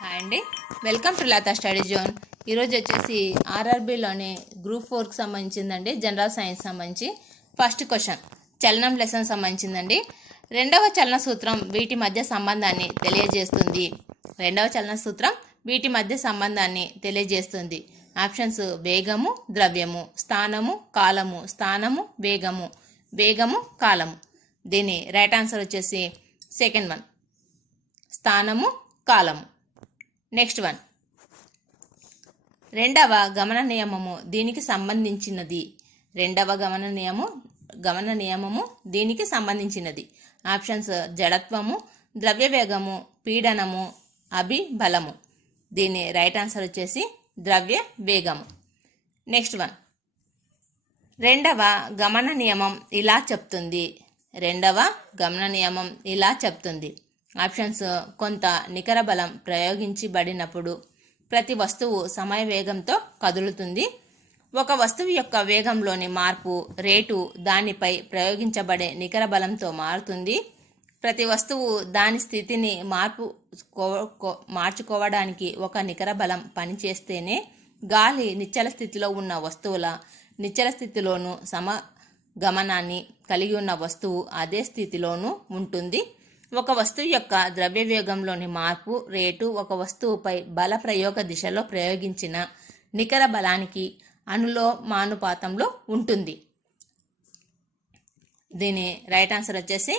Hi అండి. Welcome to Latha study zone. ఈరోజు వచ్చేసి ఆర్ఆర్బిలోని గ్రూప్ ఫోర్కి సంబంధించిందండి జనరల్ సైన్స్ సంబంధించి. ఫస్ట్ క్వశ్చన్ చలనం లెసన్ సంబంధించిందండి. రెండవ చలన సూత్రం వీటి మధ్య సంబంధాన్ని తెలియజేస్తుంది. రెండవ చలన సూత్రం వీటి మధ్య సంబంధాన్ని తెలియజేస్తుంది. ఆప్షన్స్ వేగము ద్రవ్యము స్థానము కాలము స్థానము వేగము వేగము కాలము. దీని రైట్ ఆన్సర్ వచ్చేసి సెకండ్ వన్ స్థానము కాలము. Next one. రెండవ గమన నియమము దీనికి సంబంధించినది. రెండవ గమన నియము గమన నియమము దీనికి సంబంధించినది. ఆప్షన్స్ జడత్వము ద్రవ్యవేగము పీడనము అభిబలము. దీని రైట్ ఆన్సర్ వచ్చేసి ద్రవ్య వేగము నెక్స్ట్ వన్. రెండవ గమన నియమం ఇలా చెప్తుంది. రెండవ గమన నియమం ఇలా చెప్తుంది. ఆప్షన్స్ కొంత నికర బలం ప్రయోగించబడినప్పుడు ప్రతి వస్తువు సమయ వేగంతో కదులుతుంది. ఒక వస్తువు యొక్క వేగంలోని మార్పు రేటు దానిపై ప్రయోగించబడే నికర బలంతో మారుతుంది. ప్రతి వస్తువు దాని స్థితిని మార్పు కో- కో- మార్చుకోవడానికి ఒక నికర బలం పనిచేస్తేనే గాలి నిశ్చల స్థితిలో ఉన్న వస్తువుల నిశ్చల స్థితిలోనూ సమ గమనాన్ని కలిగి ఉన్న వస్తువు అదే స్థితిలోనూ ఉంటుంది. ఒక వస్తువు యొక్క ద్రవ్యవేగంలోని మార్పు రేటు ఒక వస్తువుపై బల ప్రయోగ దిశలో ప్రయోగించిన నికర బలానికి అనులోమానుపాతంలో ఉంటుంది. దీని రైట్ ఆన్సర్ వచ్చేసి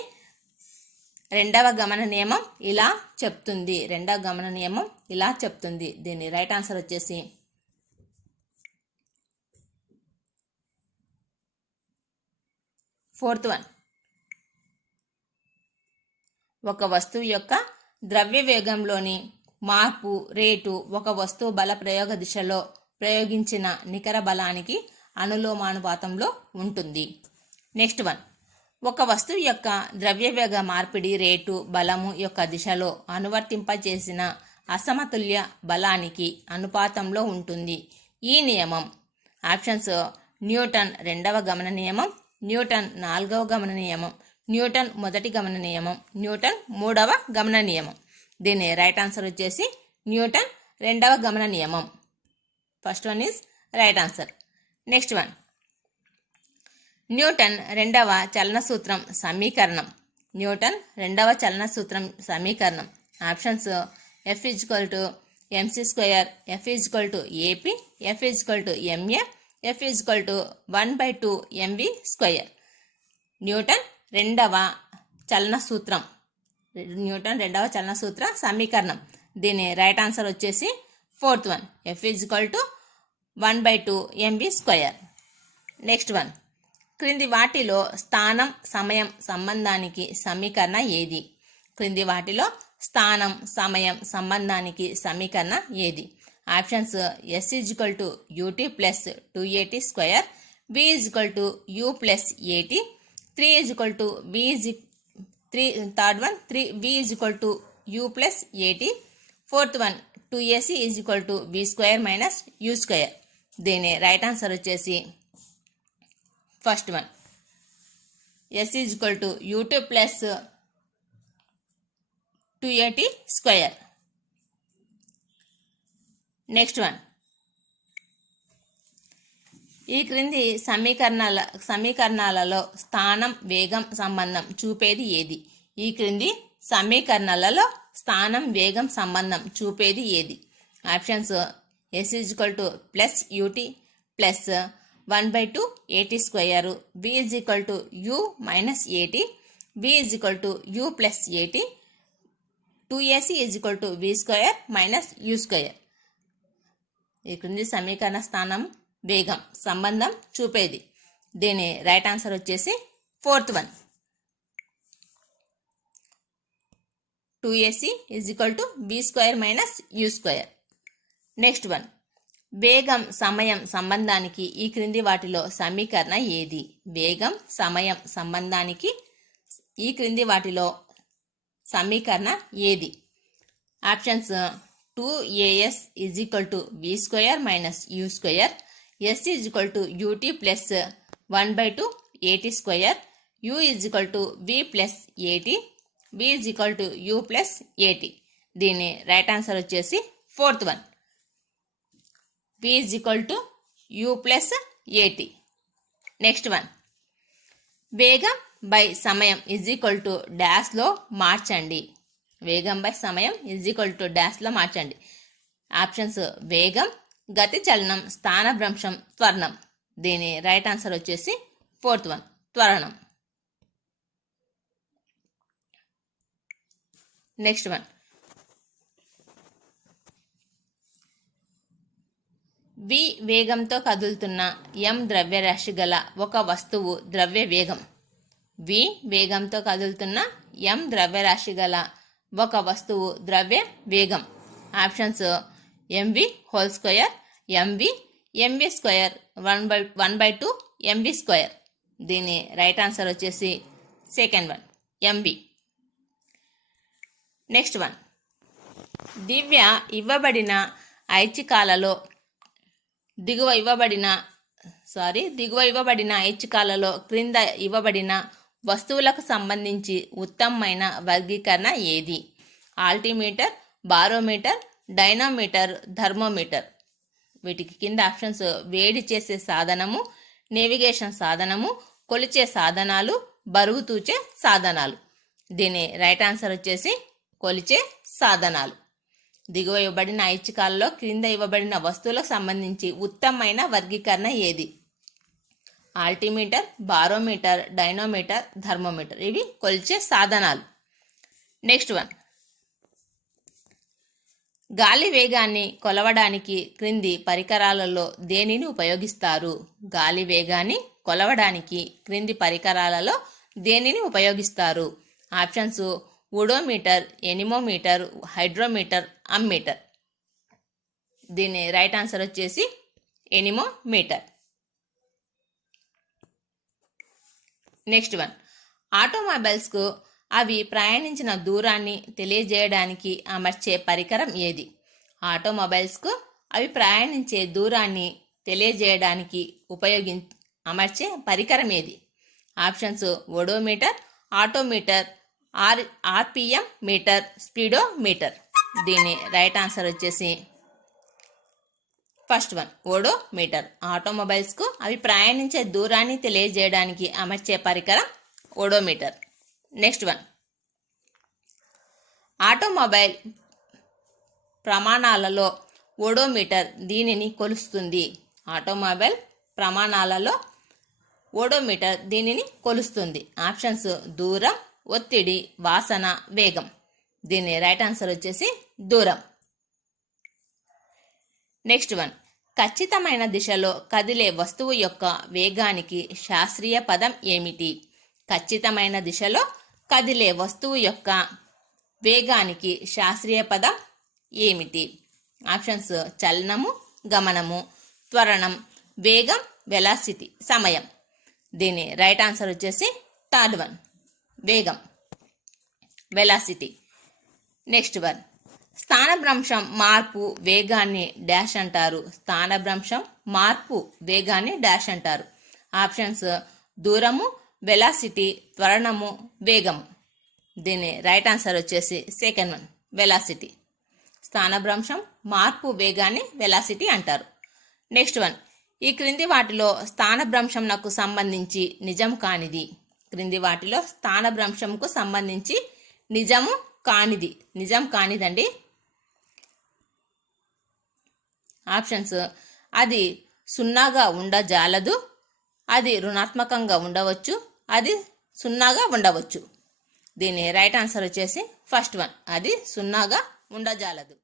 రెండవ గమన నియమం ఇలా చెప్తుంది. రెండవ గమన నియమం ఇలా చెప్తుంది. దీని రైట్ ఆన్సర్ వచ్చేసి ఫోర్త్ వన్ ఒక వస్తువు యొక్క ద్రవ్య వేగంలోని మార్పు రేటు ఒక వస్తువు బల ప్రయోగ దిశలో ప్రయోగించిన నికర బలానికి అనులోమానుపాతంలో ఉంటుంది. నెక్స్ట్ వన్ ఒక వస్తువు యొక్క ద్రవ్యవేగ మార్పిడి రేటు బలము యొక్క దిశలో అనువర్తింపచేసిన అసమతుల్య బలానికి అనుపాతంలో ఉంటుంది. ఈ నియమం ఆప్షన్స్ న్యూటన్ రెండవ గమన నియమం న్యూటన్ నాలుగవ గమన నియమం న్యూటన్ మొదటి గమన నియమం. న్యూటన్ మూడవ గమన నియమం. దీని రైట్ ఆన్సర్ వచ్చేసి న్యూటన్ రెండవ గమన నియమం. First one is right answer next one Newton రెండవ చలన సూత్రం సమీకరణం. న్యూటన్ రెండవ చలన సూత్రం సమీకరణం options F equal to M C square F equal to A P F equal to M A F equal to one by two M V square Newton రెండవ చలన సూత్రం న్యూటన్ రెండవ చలన సూత్ర సమీకరణం. దీని రైట్ ఆన్సర్ వచ్చేసి fourth one F equal to one by two M B square next one క్రింది వాటిలో స్థానం సమయం సంబంధానికి సమీకరణ ఏది? క్రింది వాటిలో స్థానం సమయం సంబంధానికి సమీకరణ ఏది? Options S equal to U T plus two A T square B equal to U plus A T three is equal to B is three third one three B is equal to U plus A T fourth one two A C is equal to B square minus U square. దీని right answer వచ్చేసి first one. S is equal to U two plus two A T square. Next one. ఈ క్రింది సమీకరణాల సమీకరణాలలో స్థానం వేగం సంబంధం చూపేది ఏది? ఈ క్రింది సమీకరణాలలో స్థానం వేగం సంబంధం చూపేది ఏది? Options S equal to plus UT plus one by two AT square B is equal to U minus AT B is equal to U plus AT two AC is equal to V square minus U square ఈ క్రింది సమీకరణ స్థానం వేగం సంబంధం చూపేది. దీని right answer వచ్చేసి fourth one two AC is equal to B square minus U square next one వేగం సమయం సంబంధానికి ఈ క్రింది వాటిలో సమీకరణ ఏది? వేగం సమయం సంబంధానికి ఈ క్రింది వాటిలో సమీకరణ ఏది? Options two AS is equal to B square minus U square S is equal to UT plus one by two AT square U is equal to V plus AT V is equal to U plus AT దీని right answer వచ్చేసి fourth one V is equal to U plus AT next one వేగం by సమయం is equal to డాష్లో మార్చండి. వేగం by సమయం is equal to డాష్లో మార్చండి. ఆప్షన్స్ వేగం గతి చలనం స్థానభ్రంశం త్వరణం. దీని రైట్ ఆన్సర్ వచ్చేసి ఫోర్త్ వన్ త్వరణం. నెక్స్ట్ వన్ వి వేగంతో కదులుతున్న ఎం ద్రవ్యరాశి గల ఒక వస్తువు ద్రవ్య వేగం. వి వేగంతో కదులుతున్న ఎం ద్రవ్యరాశి గల ఒక వస్తువు ద్రవ్య వేగం. Options MV whole square MV MV square one by one by two MV square దీని రైట్ ఆన్సర్ వచ్చేసి second one MV next one దివ్య ఇవ్వబడిన ఐచ్ఛికాలలో దిగువ ఇవ్వబడిన సారీ దిగువ ఇవ్వబడిన ఐచ్ఛికాలలో క్రింద ఇవ్వబడిన వస్తువులకు సంబంధించి ఉత్తమమైన వర్గీకరణ ఏది? ఆల్టీమీటర్ బారోమీటర్ డైనామీటర్ థర్మోమీటర్ వీటికి కింద ఆప్షన్స్ వేడి చేసే సాధనము నేవిగేషన్ సాధనము కొలిచే సాధనాలు బరువు తూచే సాధనాలు. దీని రైట్ ఆన్సర్ వచ్చేసి కొలిచే సాధనాలు. దిగువ ఇవ్వబడిన ఐచ్ఛికాలలో క్రింద ఇవ్వబడిన వస్తువులకు సంబంధించి ఉత్తమమైన వర్గీకరణ ఏది? Altimeter barometer dynamometer thermometer. ఇవి కొలిచే సాధనాలు. నెక్స్ట్ వన్ గాలి వేగాన్ని కొలవడానికి క్రింది పరికరాలలో దేనిని ఉపయోగిస్తారు? గాలి వేగాన్ని కొలవడానికి క్రింది పరికరాలలో దేనిని ఉపయోగిస్తారు? Options odometer anemometer hydrometer ammeter. దీని రైట్ ఆన్సర్ వచ్చేసి ఎనిమోమీటర్. Next one. ఆటోమొబైల్స్కు అవి ప్రయాణించిన దూరాన్ని తెలియజేయడానికి అమర్చే పరికరం ఏది? ఆటోమొబైల్స్కు అవి ప్రయాణించే దూరాన్ని తెలియజేయడానికి ఉపయోగి అమర్చే పరికరం ఏది? Options odometer autometer or RPM meter speedometer. దీని రైట్ ఆన్సర్ వచ్చేసి ఫస్ట్ వన్ ఓడో మీటర్ ఆటోమొబైల్స్కు అవి ప్రయాణించే దూరాన్ని తెలియజేయడానికి అమర్చే పరికరం ఓడోమీటర్. నెక్స్ట్ వన్ ఆటోమొబైల్ ప్రమాణాలలో ఓడోమీటర్ దీనిని కొలుస్తుంది. ఆటోమొబైల్ ప్రమాణాలలో ఓడోమీటర్ దీనిని కొలుస్తుంది. ఆప్షన్స్ దూరం ఒత్తిడి వాసన వేగం. దీని రైట్ ఆన్సర్ వచ్చేసి దూరం. నెక్స్ట్ వన్ ఖచ్చితమైన దిశలో కదిలే వస్తువు యొక్క వేగానికి శాస్త్రీయ పదం ఏమిటి? ఖచ్చితమైన దిశలో కదిలే వస్తువు యొక్క వేగానికి శాస్త్రీయ పదం ఏమిటి? ఆప్షన్స్ చలనము గమనము త్వరణం వేగం వెలాసిటీ సమయం. దీని రైట్ ఆన్సర్ వచ్చేసి థర్డ్ వన్ వేగం. వెలాసిటీ నెక్స్ట్ వన్ స్థానభ్రంశం మార్పు వేగాన్ని డాష్ అంటారు. స్థానభ్రంశం మార్పు వేగాన్ని డాష్ అంటారు. ఆప్షన్స్ దూరము వెలాసిటీ త్వరణము వేగము. దీని రైట్ ఆన్సర్ వచ్చేసి సెకండ్ వన్ వెలాసిటీ. స్థానభ్రంశం మార్పు వేగాన్ని వెలాసిటీ అంటారు. నెక్స్ట్ వన్ ఈ క్రింది వాటిలో స్థానభ్రంశంకు సంబంధించి నిజం కానిది. క్రింది వాటిలో స్థానభ్రంశంకు సంబంధించి నిజము కానిది. నిజం కానిదండి. ఆప్షన్స్ అది సున్నాగా ఉండజాలదు అది రుణాత్మకంగా ఉండవచ్చు అది సున్నాగా ఉండవచ్చు. దీని రైట్ ఆన్సర్ వచ్చేసి ఫస్ట్ వన్ అది సున్నాగా ఉండజాలదు.